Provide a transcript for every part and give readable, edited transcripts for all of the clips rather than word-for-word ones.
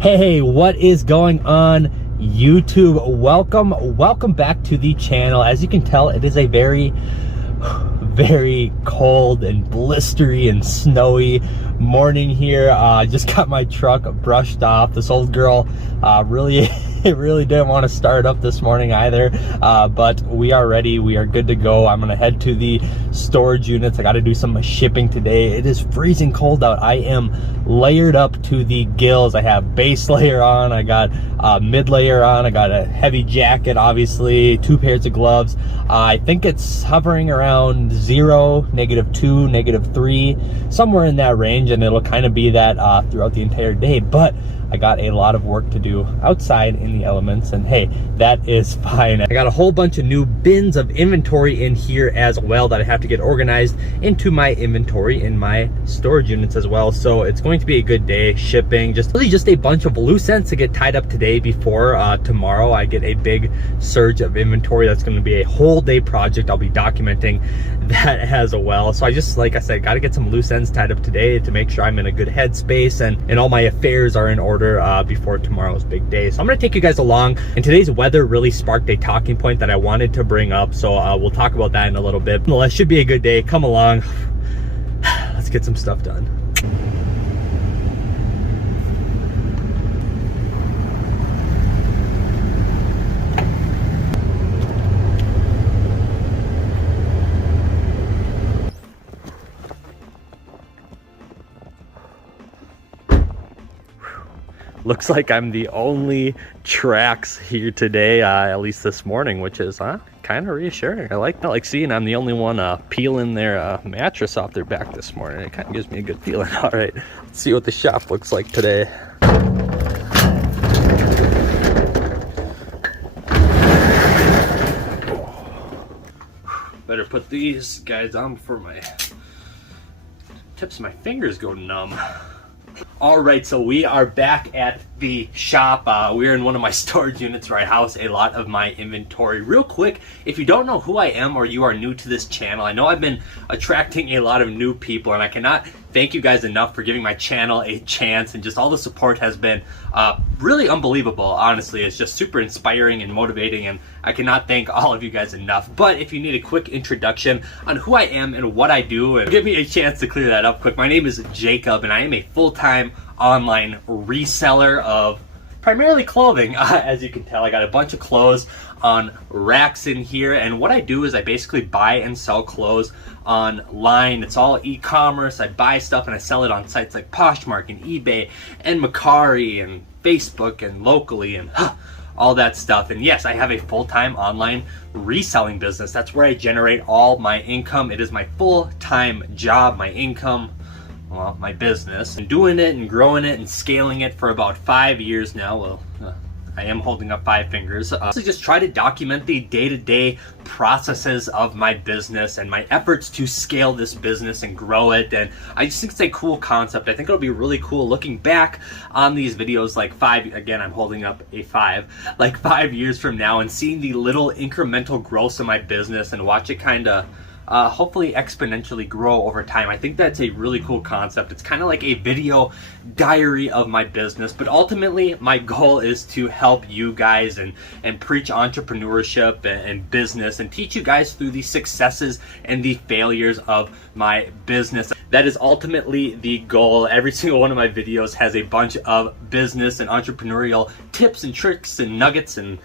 Hey, what is going on, YouTube? Welcome back to the channel. As you can tell, it is a very cold and blistery and snowy morning here. I just got my truck brushed off. This old girl really didn't want to start up this morning either, but we are ready. We are good to go. I'm gonna head to the storage units. I got to do some shipping today. It is freezing cold out. I am layered up to the gills. I have base layer on, I got mid layer on, I got a heavy jacket, obviously, 2 pairs of gloves. I think it's hovering around 0, -2, -3, somewhere in that range, and it'll kind of be that throughout the entire day. But I got a lot of work to do outside in the elements, and hey, that is fine. I got a whole bunch of new bins of inventory in here as well that I have to get organized into my inventory in my storage units as well. So it's going to be a good day shipping. Just a bunch of loose ends to get tied up today before tomorrow I get a big surge of inventory. That's going to be a whole day project. I'll be documenting that as well. So I just, like I said, got to get some loose ends tied up today to make sure I'm in a good headspace and all my affairs are in order before tomorrow's big day. So I'm going to take you guys along, and today's weather really sparked a talking point that I wanted to bring up. So we'll talk about that in a little bit. Well, it should be a good day. Come along. Let's get some stuff done. Looks like I'm the only tracks here today, at least this morning, which is kind of reassuring. I like seeing I'm the only one peeling their mattress off their back this morning. It kind of gives me a good feeling. All right, let's see what the shop looks like today. Better put these guys on before my tips of my fingers go numb. All right, so we are back at the shop. We're in one of my storage units where I house a lot of my inventory. Real quick, if you don't know who I am or you are new to this channel, I know I've been attracting a lot of new people, and I cannot thank you guys enough for giving my channel a chance, and just all the support has been really unbelievable. Honestly, it's just super inspiring and motivating, and I cannot thank all of you guys enough. But if you need a quick introduction on who I am and what I do, and give me a chance to clear that up quick. My name is Jacob, and I am a full-time online reseller of primarily clothing. As you can tell, I got a bunch of clothes on racks in here, and what I do is I basically buy and sell clothes online. It's all e-commerce. I buy stuff and I sell it on sites like Poshmark and eBay and Meacari and Facebook and locally and all that stuff. And yes, I have a full-time online reselling business. That's where I generate all my income. It is my full-time job, my income, well, my business. And doing it and growing it and scaling it for about 5 years now. Well, I am holding up 5 fingers. So just try to document the day-to-day processes of my business and my efforts to scale this business and grow it. And I just think it's a cool concept. I think it'll be really cool looking back on these videos like again, I'm holding up a 5, like 5 years from now, and seeing the little incremental growth in my business and watch it kind of hopefully exponentially grow over time. I think that's a really cool concept. It's kind of like a video diary of my business, but ultimately my goal is to help you guys and preach entrepreneurship and business and teach you guys through the successes and the failures of my business. That is ultimately the goal. Every single one of my videos has a bunch of business and entrepreneurial tips and tricks and nuggets and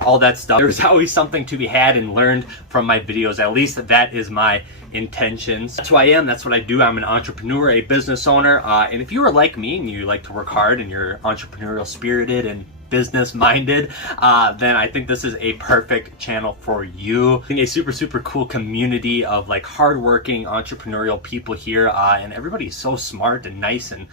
all that stuff. There's always something to be had and learned from my videos. At least that is my intentions. That's who I am. That's what I do. I'm an entrepreneur, a business owner. And if you are like me and you like to work hard and you're entrepreneurial spirited and business minded, then I think this is a perfect channel for you. I think a super cool community of like hardworking entrepreneurial people here, and everybody's so smart and nice, and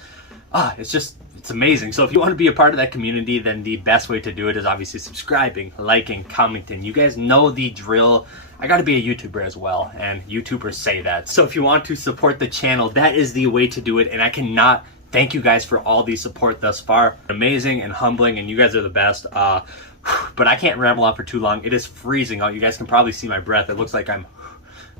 it's amazing. So if you want to be a part of that community, then the best way to do it is obviously subscribing, liking, commenting. You guys know the drill. I got to be a YouTuber as well, and YouTubers say that. So if you want to support the channel, that is the way to do it, and I cannot thank you guys for all the support thus far. Amazing and humbling, and you guys are the best. But I can't ramble on for too long. It is freezing out. You guys can probably see my breath. It looks like I'm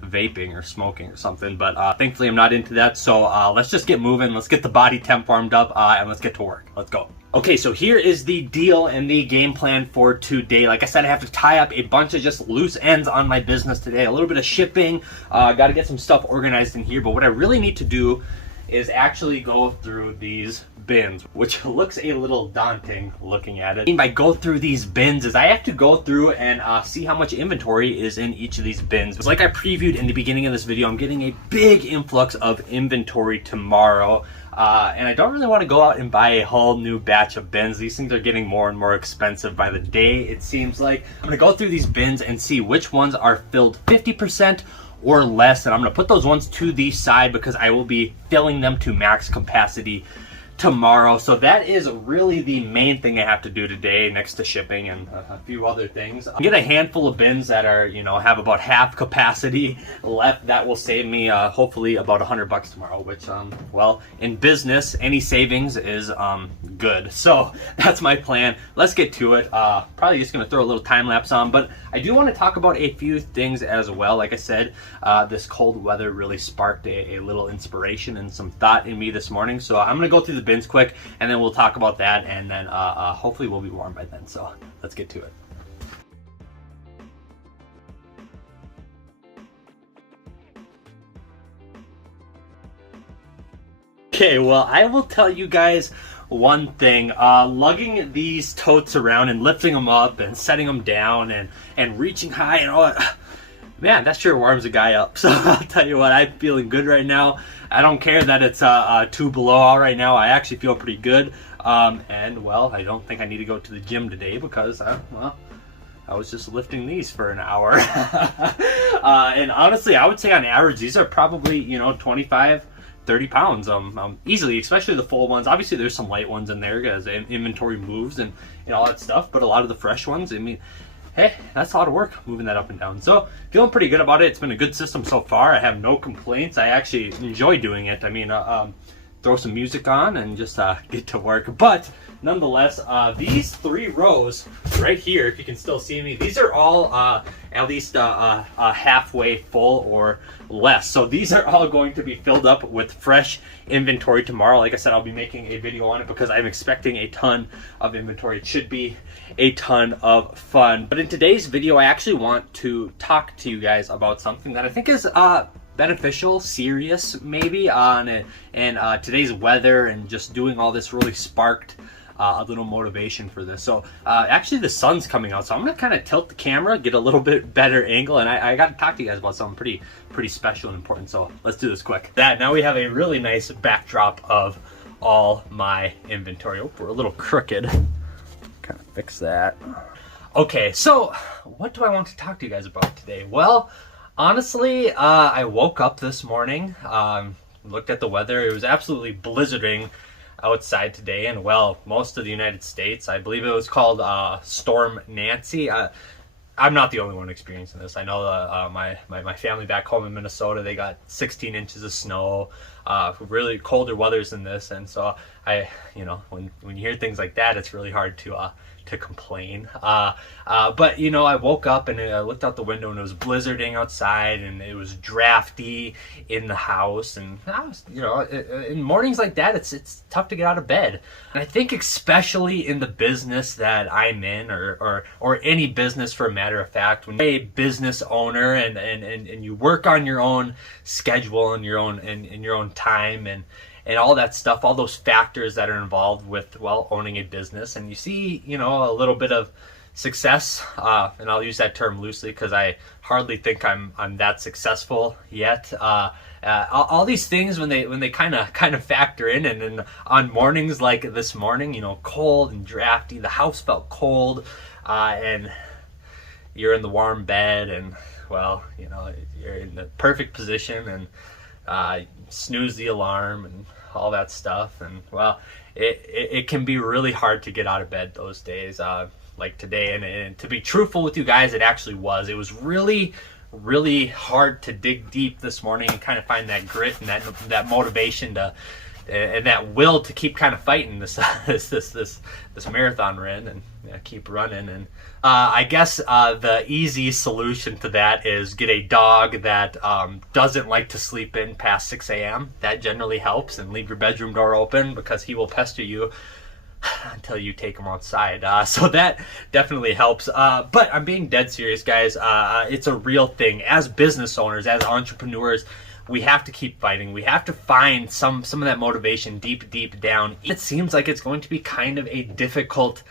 vaping or smoking or something, but thankfully I'm not into that. So let's just get moving. Let's get the body temp warmed up and let's get to work. Let's go. Okay, so here is the deal and the game plan for today. Like I said, I have to tie up a bunch of just loose ends on my business today. A little bit of shipping. Got to get some stuff organized in here. But what I really need to do is actually go through these bins, which looks a little daunting looking at it. By go through these bins is I have to go through and see how much inventory is in each of these bins. Like I previewed in the beginning of this video, I'm getting a big influx of inventory tomorrow. And I don't really want to go out and buy a whole new batch of bins. These things are getting more and more expensive by the day, it seems like. I'm going to go through these bins and see which ones are filled 50% or less. And I'm going to put those ones to the side because I will be filling them to max capacity tomorrow. So that is really the main thing I have to do today, next to shipping and a few other things. I'll get a handful of bins that are, you know, have about half capacity left. That will save me hopefully about $100 tomorrow, which well, in business any savings is good. So that's my plan. Let's get to it. Probably just gonna throw a little time lapse on, but I do want to talk about a few things as well. Like I said, this cold weather really sparked a little inspiration and some thought in me this morning. So I'm gonna go through the bins quick and then we'll talk about that, and then hopefully we'll be warm by then. So let's get to it. Okay, well, I will tell you guys one thing. Lugging these totes around and lifting them up and setting them down and reaching high and all that, man, that sure warms a guy up. So I'll tell you what, I'm feeling good right now. I don't care that it's 2 below out right now. I actually feel pretty good. And well, I don't think I need to go to the gym today because, well, I was just lifting these for an hour. And honestly, I would say on average, these are probably, you know, 25, 30 pounds easily, especially the full ones. Obviously, there's some light ones in there as inventory moves and all that stuff. But a lot of the fresh ones, I mean, hey, that's a lot of work moving that up and down. So feeling pretty good about it. It's been a good system so far. I have no complaints. I actually enjoy doing it. I mean, throw some music on and just get to work. But nonetheless, these 3 rows right here, if you can still see me, these are all at least halfway full or less. So these are all going to be filled up with fresh inventory tomorrow. Like I said, I'll be making a video on it because I'm expecting a ton of inventory. It should be a ton of fun. But in today's video, I actually want to talk to you guys about something that I think is beneficial, serious maybe, on it, and today's weather and just doing all this really sparked a little motivation for this. So actually the sun's coming out, so I'm gonna kind of tilt the camera, get a little bit better angle, and I got to talk to you guys about something pretty special and important. So let's do this quick. Now we have a really nice backdrop of all my inventory. Oh, we're a little crooked. Kind of fix that. Okay, so what do I want to talk to you guys about today? Well, honestly, I woke up this morning, looked at the weather. It was absolutely blizzarding outside today, and well, most of the United States. I believe it was called Storm Nancy. I'm not the only one experiencing this. I know my family back home in Minnesota, they got 16 inches of snow, really colder weathers than this, and so when you hear things like that, it's really hard to complain. But I woke up and I looked out the window and it was blizzarding outside and it was drafty in the house, and I was, in mornings like that, it's tough to get out of bed. And I think especially in the business that I'm in, or any business for a matter of fact, when you're a business owner and you work on your own schedule and your own time and all that stuff, all those factors that are involved with, well, owning a business, and you see, a little bit of success, and I'll use that term loosely because I hardly think I'm that successful yet. All these things, when they kind of factor in, and then on mornings like this morning, cold and drafty, the house felt cold, and you're in the warm bed, and well, you're in the perfect position, and snooze the alarm and all that stuff, and well, it can be really hard to get out of bed those days, like today. And to be truthful with you guys, it actually was. It was really, really hard to dig deep this morning and kind of find that grit and that motivation to and that will to keep kind of fighting this this marathon run and keep running. And I guess the easy solution to that is get a dog that doesn't like to sleep in past 6 a.m. That generally helps, and leave your bedroom door open because he will pester you until you take him outside. So that definitely helps. But I'm being dead serious, guys. It's a real thing. As business owners, as entrepreneurs, we have to keep fighting. We have to find some of that motivation deep down. It seems like it's going to be kind of a difficult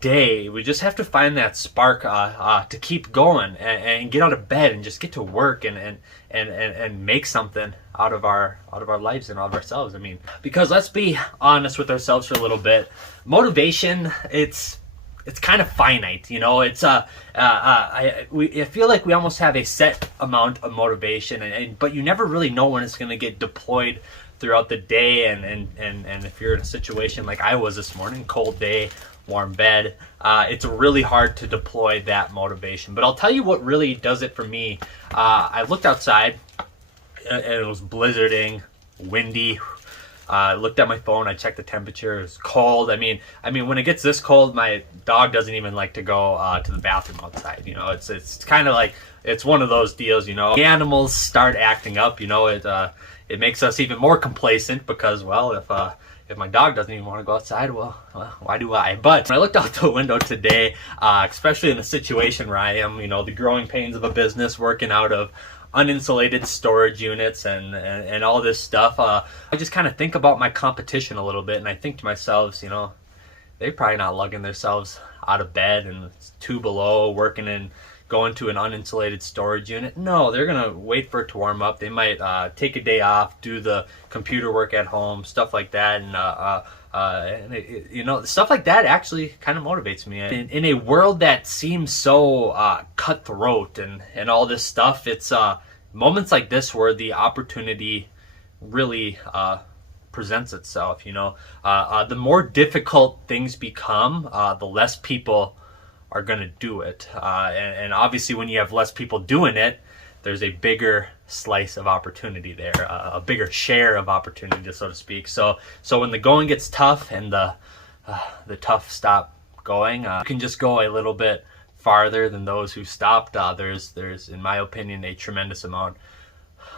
day. We just have to find that spark to keep going and get out of bed and just get to work and make something out of our lives and out of ourselves. I mean, because let's be honest with ourselves for a little bit. Motivation, it's kind of finite, you know. It's I feel like we almost have a set amount of motivation, but you never really know when it's going to get deployed throughout the day. And if you're in a situation like I was this morning, cold day, warm bed, it's really hard to deploy that motivation. But I'll tell you what really does it for me. I looked outside and it was blizzarding, windy. I looked at my phone, I checked the temperature, it was cold. I mean when it gets this cold, my dog doesn't even like to go to the bathroom outside. You know, it's kind of like, it's one of those deals, you know. The animals start acting up, you know, it makes us even more complacent because, well, if my dog doesn't even want to go outside, well, why do I? But when I looked out the window today, especially in the situation where I am, you know, the growing pains of a business, working out of uninsulated storage units and all this stuff, I just kind of think about my competition a little bit, and I think to myself, you know, they're probably not lugging themselves out of bed and it's 2 below, working in, going to an uninsulated storage unit. No, they're gonna wait for it to warm up. They might take a day off, do the computer work at home, stuff like that, and you know, stuff like that actually kind of motivates me. In a world that seems so cutthroat and all this stuff, it's moments like this where the opportunity really presents itself. You know, the more difficult things become, the less people are going to do it, and obviously when you have less people doing it, there's a bigger slice of opportunity there, a bigger share of opportunity, so to speak. So when the going gets tough and the tough stop going, you can just go a little bit farther than those who stopped. There's in my opinion a tremendous amount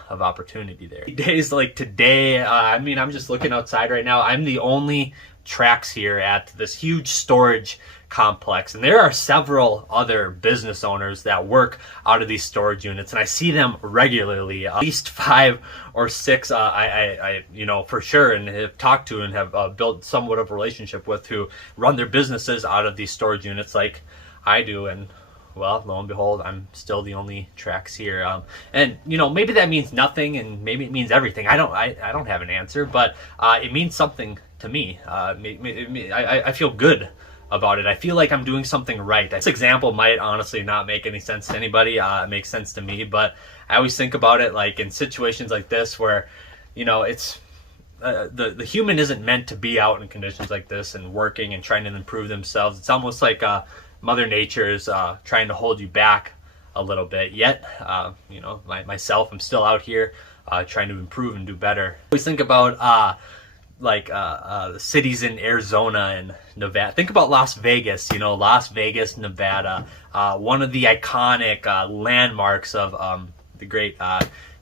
of opportunity there. Days like today, I mean, I'm just looking outside right now. I'm the only Trax here at this huge storage complex, and there are several other business owners that work out of these storage units, and I see them regularly, at least 5 or 6 I you know, for sure, and have talked to and have built somewhat of a relationship with, who run their businesses out of these storage units like I do. And well, lo and behold, I'm still the only Trax here. And you know, maybe that means nothing, and maybe it means everything. I don't have an answer, but it means something to me. I feel good about it. I feel like I'm doing something right. This example might honestly not make any sense to anybody. It makes sense to me, but I always think about it like in situations like this where, you know, it's the human isn't meant to be out in conditions like this and working and trying to improve themselves. It's almost like Mother Nature is trying to hold you back a little bit. Yet, you know, myself, I'm still out here trying to improve and do better. I always think about the cities in Arizona and Nevada. Think about Las Vegas, you know, Las Vegas, Nevada, one of the iconic landmarks of the great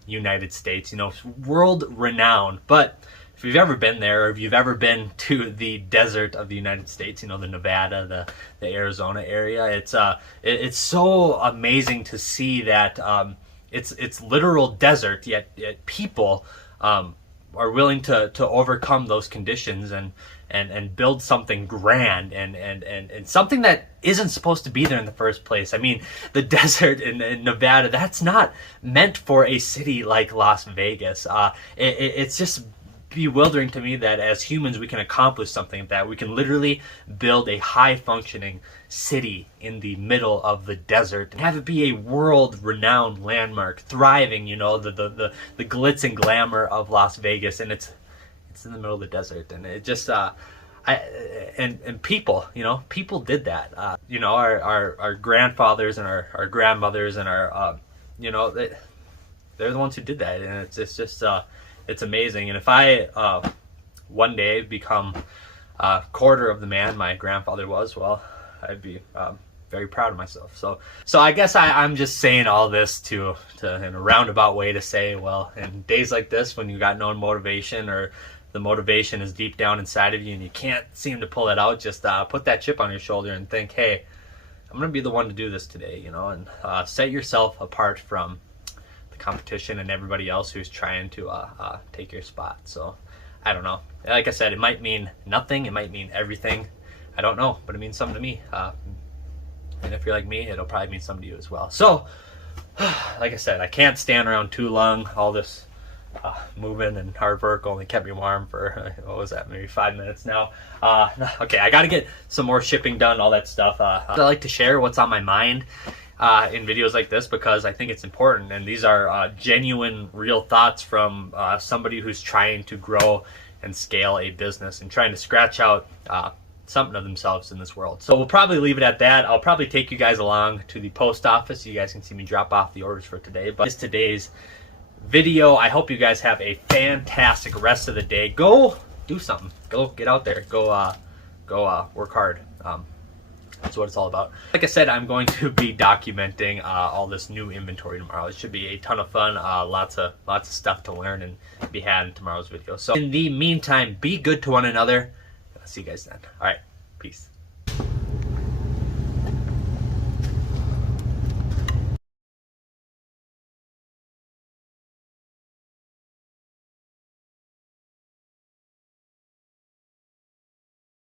United States, you know, world renowned. But if you've ever been there, or if you've ever been to the desert of the United States, you know, the Nevada, the Arizona area, it's so amazing to see that it's literal desert, yet people are willing to overcome those conditions and build something grand and something that isn't supposed to be there in the first place. I mean, the desert in Nevada, that's not meant for a city like Las Vegas. It's just bewildering to me that as humans we can accomplish something like that. We can literally build a high functioning city in the middle of the desert and have it be a world renowned landmark, thriving, you know, the glitz and glamour of Las Vegas, and it's in the middle of the desert. And it just and people, you know, people did that. You know, our grandfathers and our grandmothers and our you know, they're the ones who did that, and it's just it's amazing. And if I one day become a quarter of the man my grandfather was, well, I'd be very proud of myself. So I guess I'm just saying all this to in a roundabout way to say, well, in days like this when you got no motivation, or the motivation is deep down inside of you and you can't seem to pull it out, just put that chip on your shoulder and think, hey, I'm gonna be the one to do this today, you know, and set yourself apart from the competition and everybody else who's trying to take your spot. So I don't know, like I said, it might mean nothing, it might mean everything, I don't know, but it means something to me, and if you're like me, it'll probably mean something to you as well. So like I said, I can't stand around too long. All this moving and hard work only kept me warm for what was that, maybe 5 minutes now. Okay, I gotta get some more shipping done, all that stuff. I like to share what's on my mind in videos like this because I think it's important, and these are genuine, real thoughts from somebody who's trying to grow and scale a business and trying to scratch out something of themselves in this world. So we'll probably leave it at that. I'll probably take you guys along to the post office so you guys can see me drop off the orders for today. But it's today's video. I hope you guys have a fantastic rest of the day. Go do something. Go get out there. Go work hard. That's what it's all about. Like I said, I'm going to be documenting all this new inventory tomorrow. It should be a ton of fun. Lots of stuff to learn and be had in tomorrow's video. So in the meantime, be good to one another. I'll see you guys then. All right, peace.